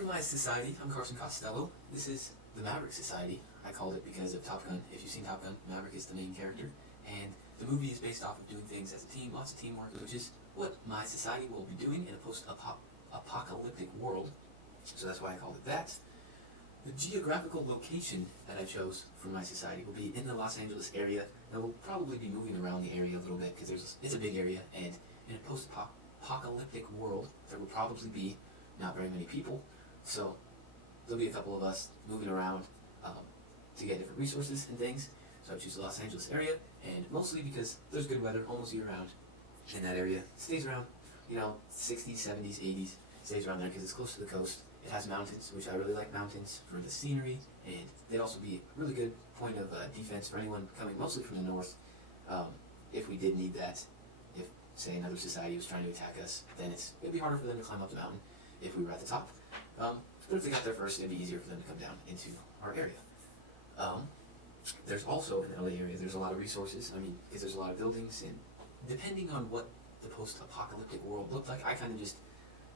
Welcome to my society. I'm Carson Costello. This is the Maverick Society. I called it because of Top Gun. If you've seen Top Gun, Maverick is the main character, and the movie is based off of doing things as a team, lots of teamwork, which is what my society will be doing in a post-apocalyptic world. So that's why I called it that. The geographical location that I chose for my society will be in the Los Angeles area. Now we'll probably be moving around the area a little bit because it's a big area, and in a post-apocalyptic world, there will probably be not very many people. So there'll be a couple of us moving around to get different resources and things. So I choose the Los Angeles area, and mostly because there's good weather almost year round in that area. It stays around, 60s, 70s, 80s, stays around there because it's close to the coast. It has mountains, which I really like mountains for the scenery, and they'd also be a really good point of defense for anyone coming mostly from the north. If we did need that, if, say, another society was trying to attack us, then it'd be harder for them to climb up the mountain if we were at the top. But if they got there first, it'd be easier for them to come down into our area. There's also, in the LA area, there's a lot of resources, because there's a lot of buildings, and depending on what the post-apocalyptic world looked like, I kind of just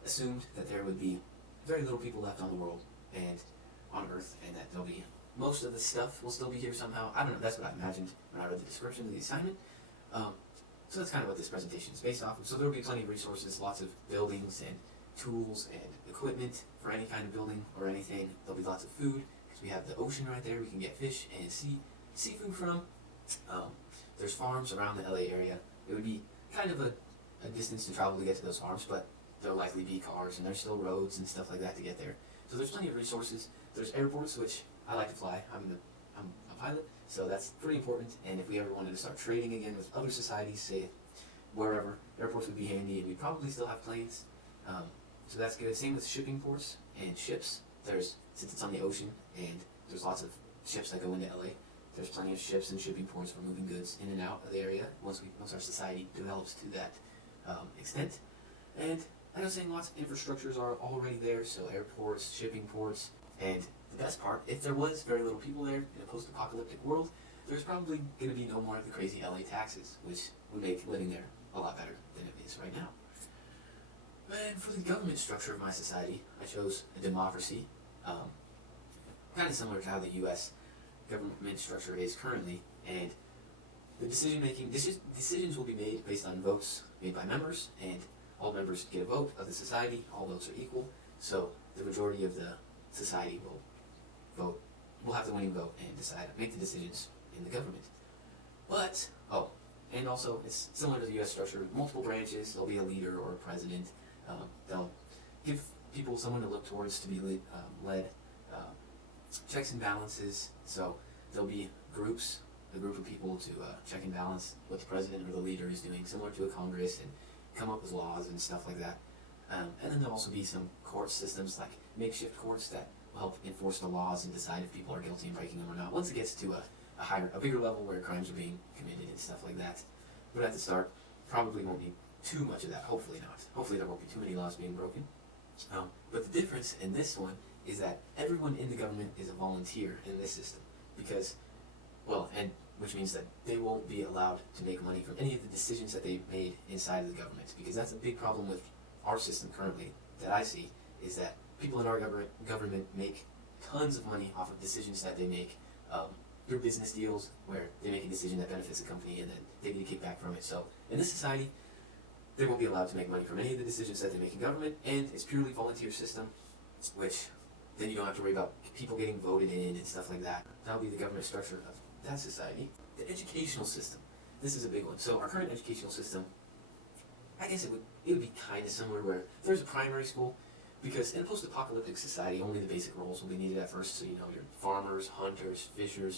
assumed that there would be very little people left on the world, and on Earth, and that there'll be, most of the stuff will still be here somehow. I don't know, that's what I imagined when I read the description of the assignment. So that's kind of what this presentation is based off of. So there will be plenty of resources, lots of buildings and tools and equipment for any kind of building or anything. There'll be lots of food, because we have the ocean right there. We can get fish and seafood from. There's farms around the LA area. It would be kind of a distance to travel to get to those farms, but there'll likely be cars, and there's still roads and stuff like that to get there. So there's plenty of resources. There's airports, which I like to fly. I'm a pilot, so that's pretty important. And if we ever wanted to start trading again with other societies, say wherever, airports would be handy, and we'd probably still have planes. So that's good. Same with shipping ports and ships. Since it's on the ocean, and there's lots of ships that go into LA, there's plenty of ships and shipping ports for moving goods in and out of the area once our society develops to that extent. And like I was saying, lots of infrastructures are already there, so airports, shipping ports, and the best part, if there was very little people there in a post-apocalyptic world, there's probably going to be no more of the crazy LA taxes, which would make living there a lot better than it is right now. And for the government structure of my society, I chose a democracy, kind of similar to how the U.S. government structure is currently, and the decisions will be made based on votes made by members, and all members get a vote of the society. All votes are equal, so the majority of the society will have the winning vote and make the decisions in the government. But, and also it's similar to the U.S. structure, multiple branches. There'll be a leader or a president. They'll give people someone to look towards to be led. Checks and balances, so there'll be a group of people to check and balance what the president or the leader is doing, similar to a Congress, and come up with laws and stuff like that. And then there'll also be some court systems, like makeshift courts that will help enforce the laws and decide if people are guilty and breaking them or not, once it gets to a bigger level where crimes are being committed and stuff like that. But at the start, probably won't need too much of that, hopefully not. Hopefully there won't be too many laws being broken. But the difference in this one is that everyone in the government is a volunteer in this system, which means that they won't be allowed to make money from any of the decisions that they've made inside of the government, because that's a big problem with our system currently that I see, is that people in our government make tons of money off of decisions that they make through business deals, where they make a decision that benefits the company and then they get a kickback from it. So in this society, they won't be allowed to make money from any of the decisions that they make in government, and it's purely volunteer system, which then you don't have to worry about people getting voted in and stuff like that. That'll be the government structure of that society. The educational system. This is a big one. So our current educational system, I guess it would be kind of similar, where there's a primary school, because in a post-apocalyptic society, only the basic roles will be needed at first. So, your farmers, hunters, fishermen,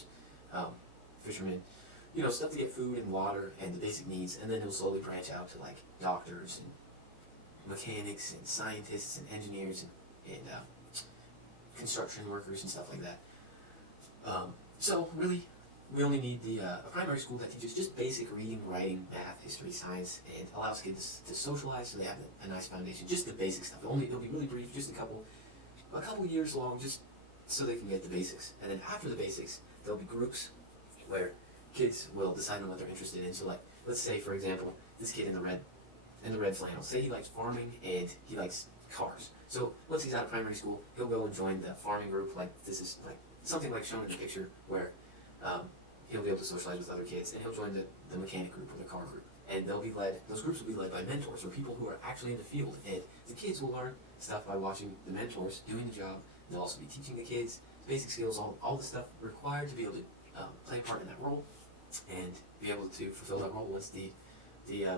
stuff to get food and water and the basic needs, and then it'll slowly branch out to like doctors and mechanics and scientists and engineers and construction workers and stuff like that. So really, we only need a primary school that teaches just basic reading, writing, math, history, science, and allows kids to socialize so they have a nice foundation. Just the basic stuff. It'll be really brief, just a couple years long, just so they can get the basics. And then after the basics, there'll be groups where kids will decide on what they're interested in. So let's say, for example, this kid in the red flannel, say he likes farming and he likes cars. So once he's out of primary school, he'll go and join the farming group. Like this is like something like shown in the picture where he'll be able to socialize with other kids, and he'll join the mechanic group or the car group. And they'll be led, those groups will be led by mentors or people who are actually in the field. And the kids will learn stuff by watching the mentors doing the job. They'll also be teaching the kids basic skills, all the stuff required to be able to play a part in that role and be able to fulfill that role once the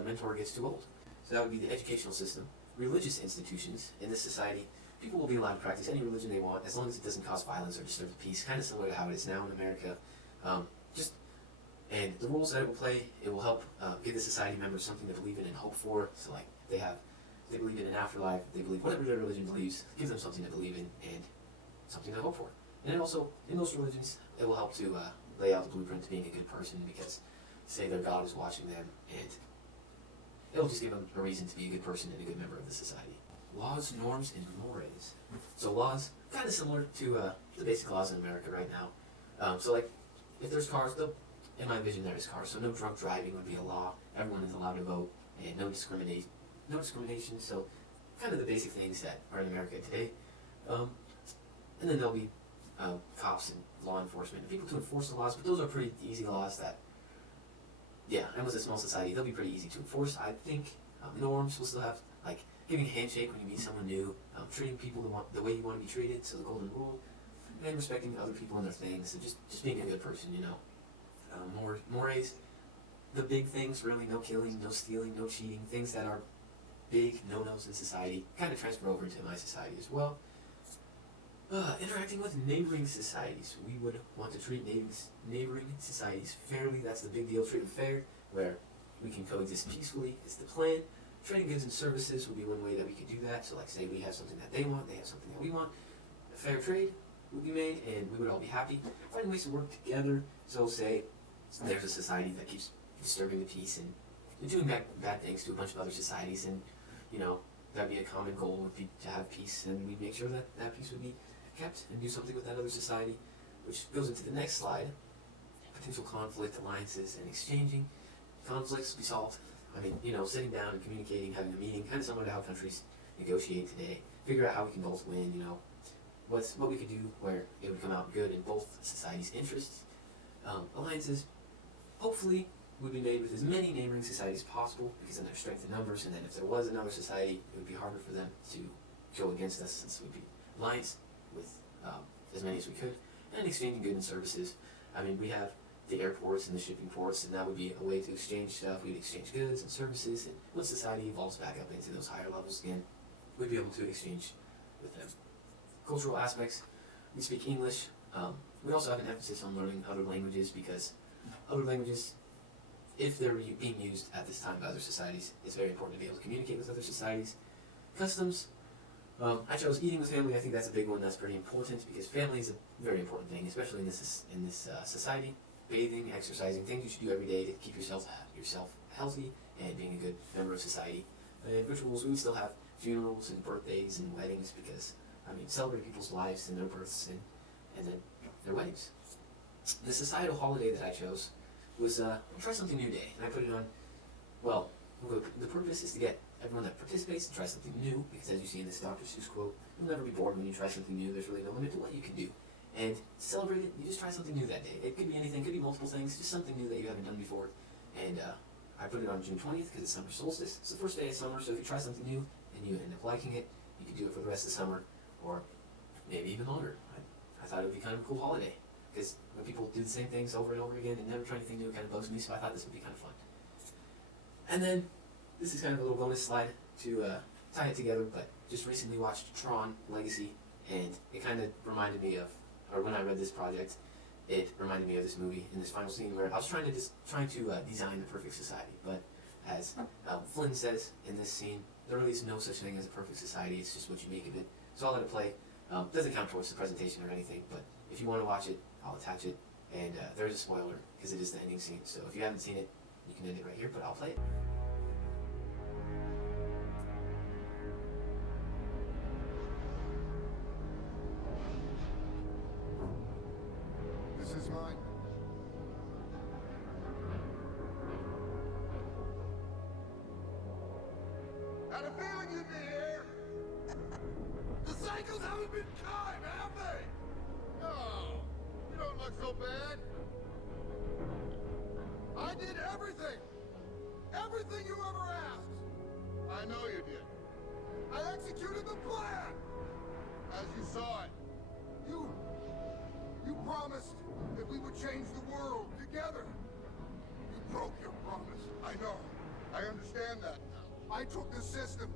mentor gets too old. So that would be the educational system. Religious institutions in this society, people will be allowed to practice any religion they want as long as it doesn't cause violence or disturb the peace, kind of similar to how it is now in America. And the roles that it will play, it will help give the society members something to believe in and hope for. So like they believe in an afterlife, they believe whatever their religion believes, gives them something to believe in and something to hope for. And then also, in most religions, it will help to lay out the blueprint to being a good person because, say, their God is watching them, and it'll just give them a reason to be a good person and a good member of the society. Laws, norms, and mores. So laws, kind of similar to the basic laws in America right now. So like, if there's cars, in my vision there is cars, so no drunk driving would be a law. Everyone is allowed to vote, and no discrimination. So kind of the basic things that are in America today. And then there'll be cops and law enforcement and people to enforce the laws, but those are pretty easy laws that, yeah, and with a small society, they'll be pretty easy to enforce. I think norms will still have, like, giving a handshake when you meet someone new, treating people the way you want to be treated, so the golden rule, and respecting other people and their things, so just being a good person, you know. Mores, the big things, really, no killing, no stealing, no cheating, things that are big no-nos in society, kind of transfer over into my society as well. Interacting with neighboring societies. We would want to treat neighboring societies fairly. That's the big deal. Treat them fair, where we can coexist peacefully is the plan. Trading goods and services would be one way that we could do that. So like say we have something that they want, they have something that we want. A fair trade would be made, and we would all be happy. Finding ways to work together. So say there's a society that keeps disturbing the peace and doing bad things to a bunch of other societies, and you know, that'd be a common goal would be to have peace, and we'd make sure that that peace would be kept and do something with that other society, which goes into the next slide. Potential conflict, alliances, and exchanging. Conflicts be solved. I mean, you know, sitting down and communicating, having a meeting, kind of similar to how countries negotiate today. Figure out how we can both win, you know. What we could do where it would come out good in both societies' interests. Alliances, hopefully, would be made with as many neighboring societies as possible, because then there's strength in numbers, and then if there was another society, it would be harder for them to go against us, since we'd be alliance with as many as we could. And exchanging goods and services. I mean, we have the airports and the shipping ports, and that would be a way to exchange stuff. We'd exchange goods and services, and once society evolves back up into those higher levels again, we'd be able to exchange with them. Cultural aspects, we speak English. We also have an emphasis on learning other languages, because other languages, if they're being used at this time by other societies, it's very important to be able to communicate with other societies. Customs, I chose eating with family. I think that's a big one. That's pretty important, because family is a very important thing, especially in this society. Bathing, exercising, things you should do every day to keep yourself healthy and being a good member of society. And rituals, we would still have funerals and birthdays and weddings, because I mean, celebrate people's lives and their births and then their weddings. The societal holiday that I chose was try something new day, and I put it on. Well, the purpose is to get everyone that participates to try something new, because as you see in this Dr. Seuss quote, you'll never be bored when you try something new. There's really no limit to what you can do. And to celebrate it, you just try something new that day. It could be anything, could be multiple things, just something new that you haven't done before. And I put it on June 20th because it's summer solstice. It's the first day of summer, so if you try something new and you end up liking it, you can do it for the rest of the summer, or maybe even longer. I thought it would be kind of a cool holiday, because when people do the same things over and over again and never try anything new, it kind of bugs me, so I thought this would be kind of fun. And then, this is kind of a little bonus slide to tie it together, but just recently watched Tron Legacy, and it kind of reminded me of, or when I read this project, it reminded me of this movie in this final scene where I was trying to design the perfect society, but as Flynn says in this scene, there really is no such thing as a perfect society. It's just what you make of it. So I'll let it play. Doesn't count towards the presentation or anything, but if you want to watch it, I'll attach it. And there's a spoiler, because it is the ending scene. So if you haven't seen it, you can end it right here, but I'll play it. This is mine. Had a feeling you'd be here. cycles haven't been kind, have they? No, you don't look so bad. I did everything. Everything you ever asked. I know you did. I executed the plan. As you saw it. You promised that we would change the world together. You broke your promise. I know. I understand that now. I took the system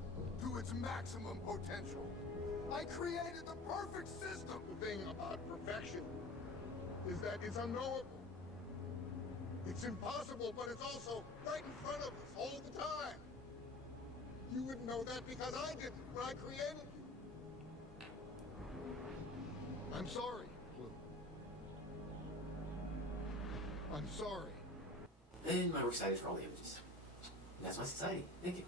to its maximum potential. I created the perfect system. The thing about perfection is that it's unknowable. It's impossible, but it's also right in front of us all the time. You wouldn't know that because I didn't when I created you. I'm sorry, Blue. I'm sorry. And my works cited for all the images. And that's my society. Thank you.